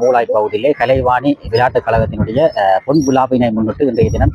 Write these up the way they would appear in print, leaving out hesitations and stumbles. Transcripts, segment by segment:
மூலாய் பகுதியிலே கலைவாணி விளையாட்டுக் கழகத்தினுடைய பொன் விழாவினை முன்னிட்டு இன்றைய தினம்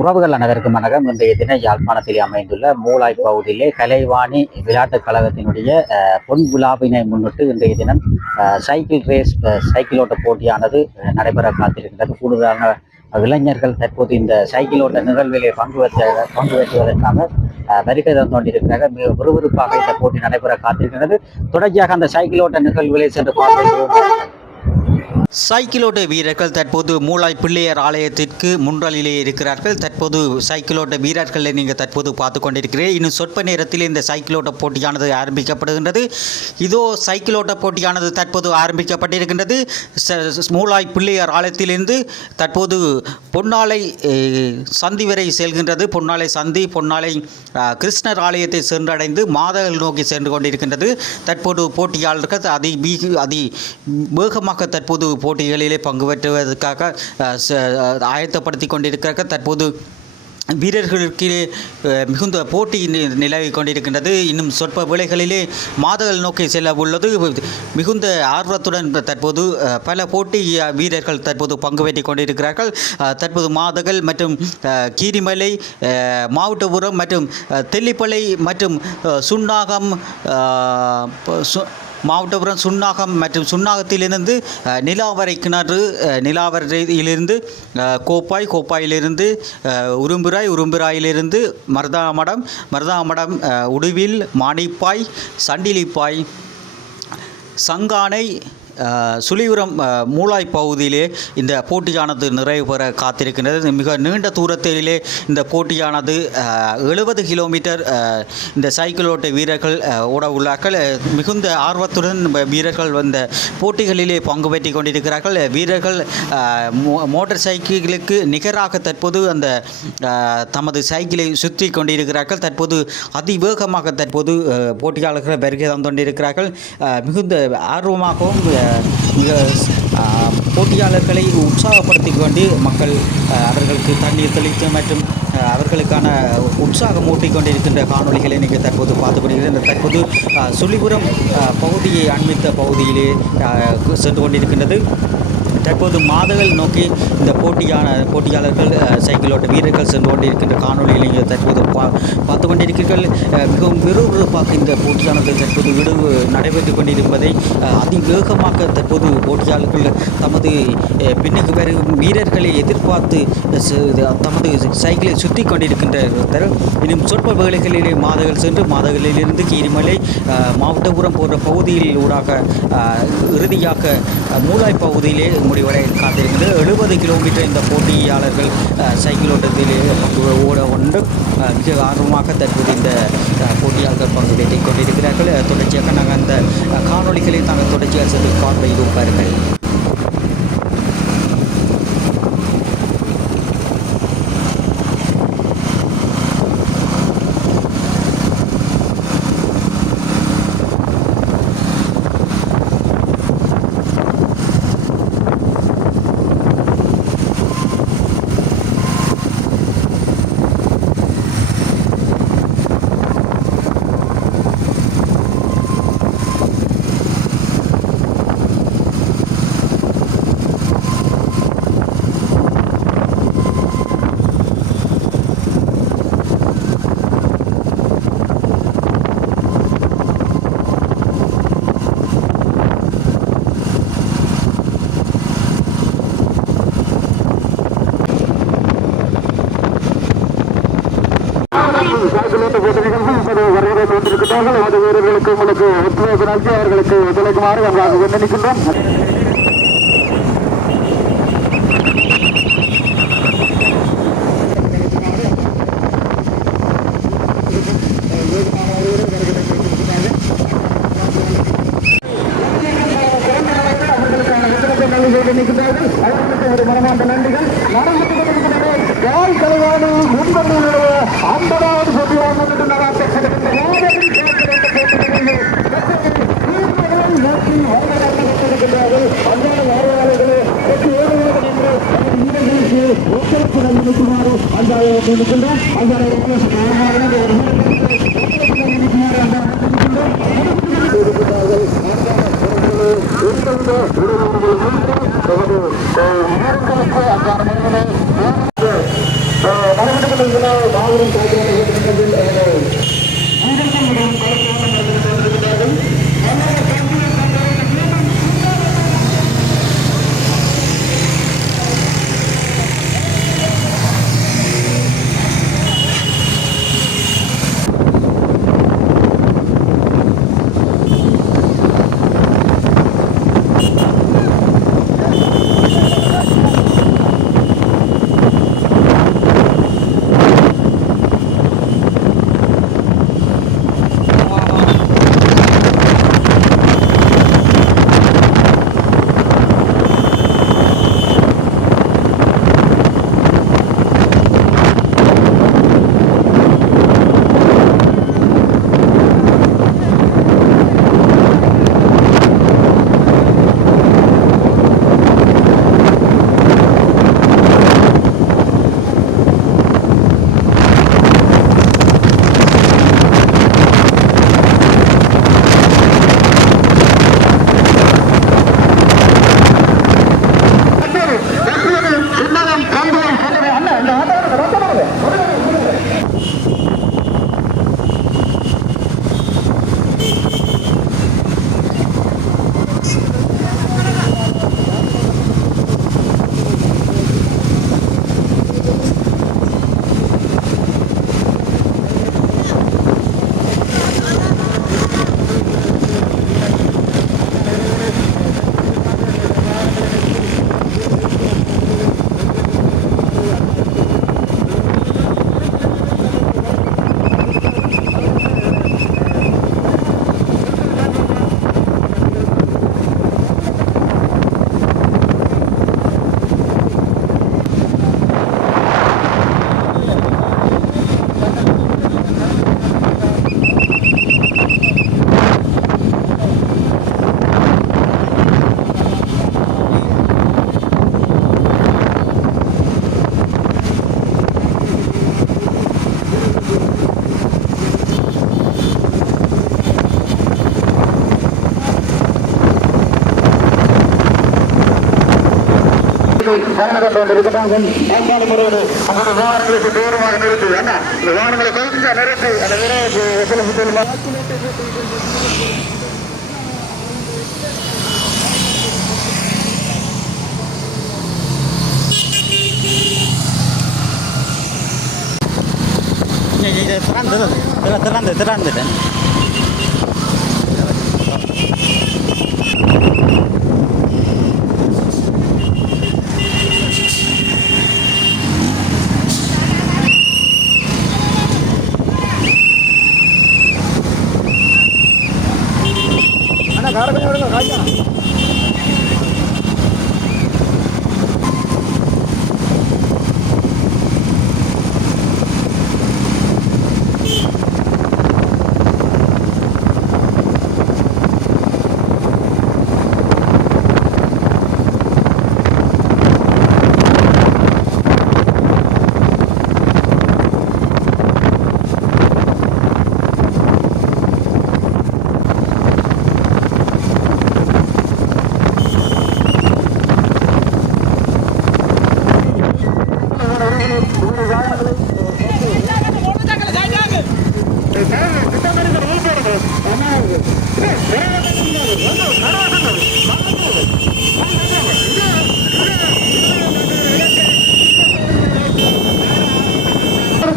உறவுகள் அனைவருக்கும் வணக்கம். இன்றைய தினம் யாழ்ப்பாணத்தில் அமைந்துள்ள மூலாய் பகுதியிலே கலைவாணி விளையாட்டுக் கழகத்தினுடைய பொன் விழாவினை முன்னிட்டு இன்றைய தினம் சைக்கிள் ரேஸ் சைக்கிள் ஓட்ட போட்டியானது நடைபெற காத்திருக்கின்றது. கூடுதலான இளைஞர்கள் தற்போது இந்த சைக்கிள் ஓட்ட நிகழ்விலே பங்கு பெற்றுவதற்காக வருகை தந்திருக்கிறார்கள். மிக விறுவிறுப்பாக இந்த போட்டி நடைபெற காத்திருக்கிறது. தொடர்ச்சியாக அந்த சைக்கிள் ஓட்ட நிகழ்வுகளை சென்று பார்வையிடுவோம். சைக்கிளோட்ட வீரர்கள் தற்போது மூலாய் பிள்ளையர் ஆலயத்திற்கு முன்றலிலே இருக்கிறார்கள். தற்போது சைக்கிளோட்ட வீரர்களை நீங்கள் தற்போது பார்த்து கொண்டிருக்கிறீர்கள். இன்னும் சொற்ப நேரத்தில் இந்த சைக்கிளோட்ட போட்டியானது ஆரம்பிக்கப்படுகின்றது. இதோ சைக்கிளோட்ட போட்டியானது தற்போது ஆரம்பிக்கப்பட்டிருக்கின்றது. மூலாய் பிள்ளையர் ஆலயத்திலிருந்து தற்போது பொன்னாலை சந்தி வரை செல்கின்றது. பொன்னாலை சந்தி பொன்னாலை கிருஷ்ணர் ஆலயத்தை சென்றடைந்து மாதகள் நோக்கி சென்று கொண்டிருக்கின்றது. தற்போது போட்டியாளர்கள் அதி வேகமாக தற்போது போட்டிகளிலே பங்கு பெற்றுவதற்காக ஆயத்தப்படுத்தி கொண்டிருக்கிறார்கள். தற்போது வீரர்களுக்கு மிகுந்த போட்டி நிலவி கொண்டிருக்கின்றது. இன்னும் சொற்ப வேளைகளிலே மாதகள் நோக்கி செல்ல உள்ளது. மிகுந்த ஆர்வத்துடன் தற்போது பல போட்டி வீரர்கள் தற்போது பங்கு பெற்றுக் கொண்டிருக்கிறார்கள். தற்போது மாதகள் மற்றும் கீரிமலை, மாவட்டபுரம் மற்றும் தெல்லிப்பளை மற்றும் சுன்னாகம், மாவட்டபுரம் சுன்னாகம் மற்றும் சுன்னாகத்திலிருந்து நிலாவரை கிணறு, நிலாவரையிலிருந்து கோப்பாயிலிருந்து உரும்பிராயிலிருந்து மருதாமடம், உடுவில், மானிப்பாய், சண்டிலிப்பாய், சங்கானை, சுழிபுரம் மூலாய் பகுதியிலே இந்த போட்டியானது நிறைவு பெற காத்திருக்கின்றது. மிக நீண்ட தூரத்திலே இந்த போட்டியானது 70 கிலோமீட்டர் இந்த சைக்கிள் ஓட்ட வீரர்கள் ஓட உள்ளார்கள். மிகுந்த ஆர்வத்துடன் வீரர்கள் இந்த போட்டிகளிலே பங்கு பெற்றுக் கொண்டிருக்கிறார்கள். வீரர்கள் மோட்டார் சைக்கிளுக்கு நிகராக தற்போது அந்த தமது சைக்கிளை சுற்றி கொண்டிருக்கிறார்கள். தற்போது அதிவேகமாக தற்போது போட்டியாளர்கள் வருகை தந்திருக்கிறார்கள். மிகுந்த ஆர்வமாகவும் மிக போட்டியாளர்களை உற்சாகப்படுத்திக் கொண்டு மக்கள் அவர்களுக்கு தண்ணீர் தெளித்து மற்றும் அவர்களுக்கான உற்சாகம் ஊட்டிக்கொண்டிருக்கின்ற காணொலிகளை நீங்கள் தற்போது பார்த்து கொண்டிருக்கிறது. தற்போது சுழிபுரம் பகுதியை அண்மித்த பகுதியிலே சென்று கொண்டிருக்கின்றது. தற்போது மாதகள் நோக்கி இந்த போட்டியாளர்கள் சைக்கிள் ஓட்ட வீரர்கள் சென்று கொண்டிருக்கின்ற காணொலியில் நீங்கள் தற்போது பார்த்து கொண்டிருக்கிறீர்கள். மிகவும் விறுவிறுப்பாக இந்த போட்டியானது தற்போது நடைபெற்றுக் கொண்டிருப்பதை அதிவேகமாக தற்போது போட்டியாளர்கள் தமது பின்னுக்கு வரும் வீரர்களை எதிர்பார்த்து தமது சைக்கிளை சுற்றி கொண்டிருக்கின்றனர். இன்னும் சொற்ப வேளைகளிலே மாதகள் சென்று மாதகளிலிருந்து கீரிமலை, மாவட்டபுரம் போன்ற பகுதியில் ஊடாக இறுதியாக மூலாய் பகுதியிலே முடிவடை காத்திருக்கிறது. 70 கிலோமீட்டர் இந்த போட்டியாளர்கள் சைக்கிள் ஓட்டத்திலே ஓட ஒன்று மிக ஆர்வமாக தற்போது இந்த போட்டியாளர்கள் பங்கு பெற்றுக் கொண்டிருக்கிறார்கள். தொடர்ச்சியாக நாங்கள் அந்த காணொலிகளை நாங்கள் தொடர்ச்சியாக சென்று காண்பையிடும் பாருங்கள். வீரர்களுக்கு உங்களுக்கு ஒத்துழைப்பு நல்கி அவர்களுக்கு ஒத்துழைக்குமாறு நாங்கள் விண்ணப்பிக்கின்றோம். பயணம் கொண்டு வந்திருக்கிறார்கள். உங்களுடைய வாகனங்களுக்கு தூரமாக நிறுத்தி இந்த வாகனங்களை கொஞ்சம் நிறுத்தி அந்த திறந்துட்டேன்.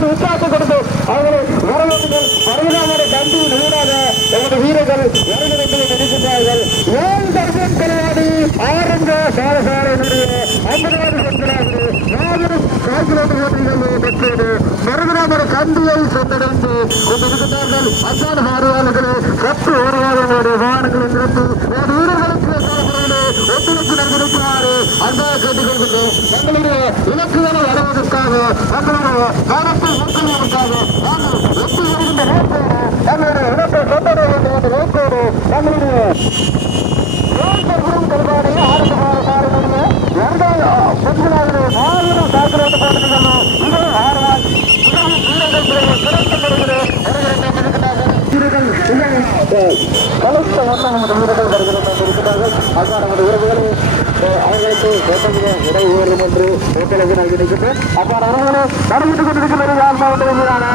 விசுவாசம் கொடுத்து அவர்களை வரவேற்று கண்டியின் ஊடாக எமது வீரர்கள் வருகிறது நினைக்கின்றார்கள். ஏன் தர்மம் கிடையாது ஆரம்ப பாடசாலையினுடைய 50வது சொற்களாக மாபெரும் கால்கிலோட்டு போட்டிகள் பெற்றது மருதராமர் கண்டியை சென்றடைந்து கொண்டிருக்கிறார்கள். அச்சான பார்வையாளர்களே சற்று வருவார்களுடைய வாகனங்களை நிறுத்தி வீரர்களுக்கு ஒத்துழைப்பு நல்கிருக்கிறாரு அன்பாக கேட்டுக்கொள்கின்றோம். தங்களுடைய இலக்குகளை அடைவதற்காக தங்களுடைய கவனத்தை ஊக்குவிப்பதற்காக நாங்கள் வெற்றி வருகின்ற நோக்கோடு தங்களுடைய இலக்கை கொண்டாட வேண்டும் என்ற நோக்கோடு தங்களுடைய கல்வாடை ஆரம்பமாக சாரணுடைய எந்த பெண்களாக மாபெரும் சாக்கரோட்டு போட்டிருக்கணும். இது ஆறுவாய் வீரர்கள் சிறக்கப்படுகிறது கலத்த வண்ணம் நமது வீரர்கள் வருகிறார்கள். அதான் நமது உறவுகளை அவர்களுக்கு இடையூறும் என்று ஒத்துழைப்பு நல்கி நிற்கின்றேன். அவ்வாறு அவர்களே நடைபெற்றுக் கொண்டிருக்கிற யாழ் மாவட்ட வீரான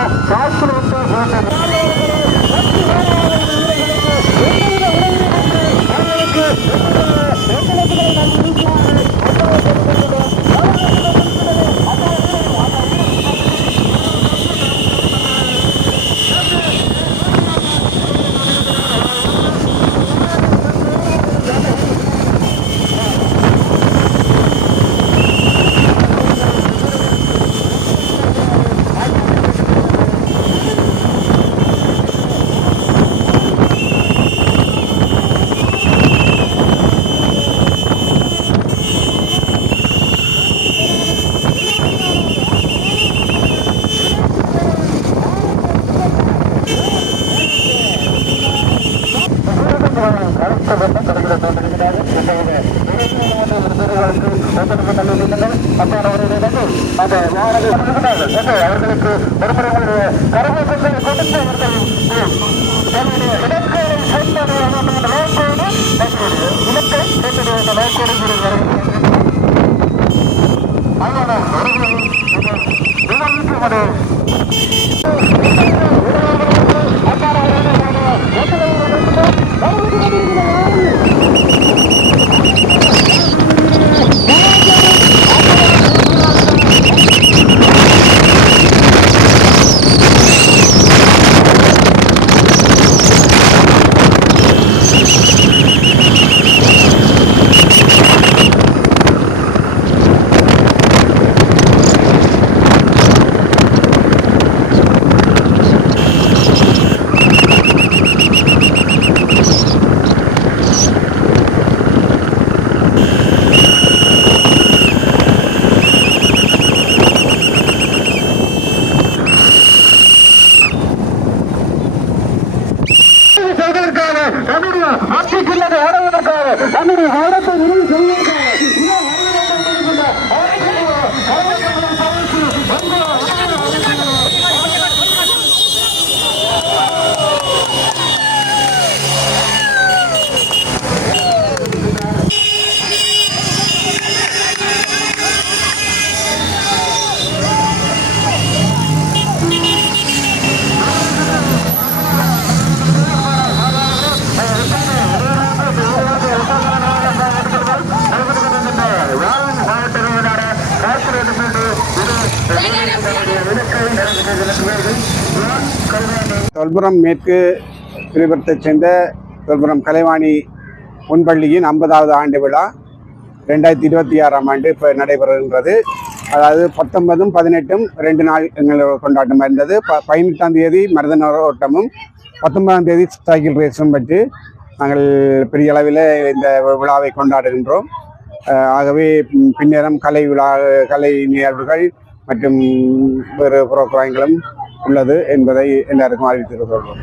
அவர்களுக்கு ஒருமுறை கருவை கொடுத்து தன்னுடைய கவனத்தை நிறைவு செய்வதற்காக தொல்புரம் மேற்கு பிரிவத்தைச் சேர்ந்த தொல்புரம் கலைவாணி முன்பள்ளியின் 50வது ஆண்டு விழா 2026ஆம் ஆண்டு இப்போ நடைபெறுகின்றது. அதாவது 19ம் 18ம் 2 நாள் எங்கள் கொண்டாட்டம் இருந்தது. 18ஆம் தேதி மருதன ஓட்டமும் 19ஆம் தேதி சைக்கிள் ரேஸும் பற்றி நாங்கள் பெரிய அளவில் இந்த விழாவை கொண்டாடுகின்றோம். ஆகவே பின்னேறம் கலை நிகழ்வுகள் மற்றும் வேறு புரோகிராம்களும் உள்ளது என்பதை எல்லாருக்கும் அறிவித்துக் கொள்வோம்.